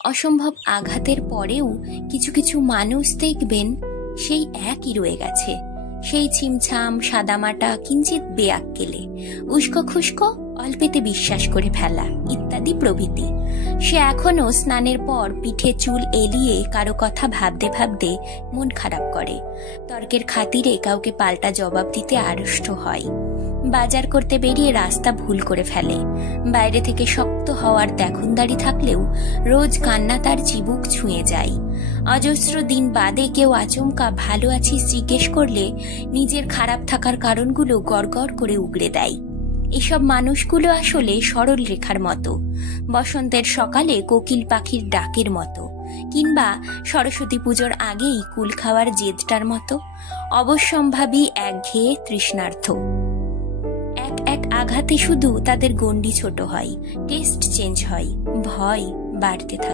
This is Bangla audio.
অসম্ভব আঘাতের পরেও কিছু কিছু মানুষ দেখবেন সেই একই রয়ে গেছে, সেই ছিমছাম সাদামাটা, কিঞ্চিত বেয়াক্কেলে, উস্কো খুস্কো, অল্পেতে বিশ্বাস করে ফেলা ইত্যাদি প্রভৃতি। সে এখনো স্নানের পর পিঠে চুল এলিয়ে কারো কথা ভাবতে ভাবতে মন খারাপ করে, তর্কের খাতিরে কাউকে পাল্টা জবাব দিতে আড়ষ্ট হয়, বাজার করতে বেরিয়ে রাস্তা ভুল করে ফেলে, বাইরে থেকে শক্ত হওয়ার দেখনদারি থাকলেও রোজ কান্না তার চিবুক ছুঁয়ে যায়। অজস্র দিন বাদে কেউ আচমকা ভালো আছিস জিজ্ঞেস করলে নিজের খারাপ থাকার কারণগুলো গড়গড় করে উগড়ে দেয়। এসব মানুষগুলো আসলে সরল রেখার মতো, বসন্তের সকালে কোকিল পাখির ডাকের মতো, কিংবা সরস্বতী পুজোর আগেই কুল খাওয়ার জেদটার মতো, অবশ্যম্ভাবী একঘেয়ে তৃষ্ণার্থ। এক এক আঘাতে শুধু তাদের গণ্ডি ছোট হয়, টেস্ট চেঞ্জ হয়, ভয় বাড়তে থাকে।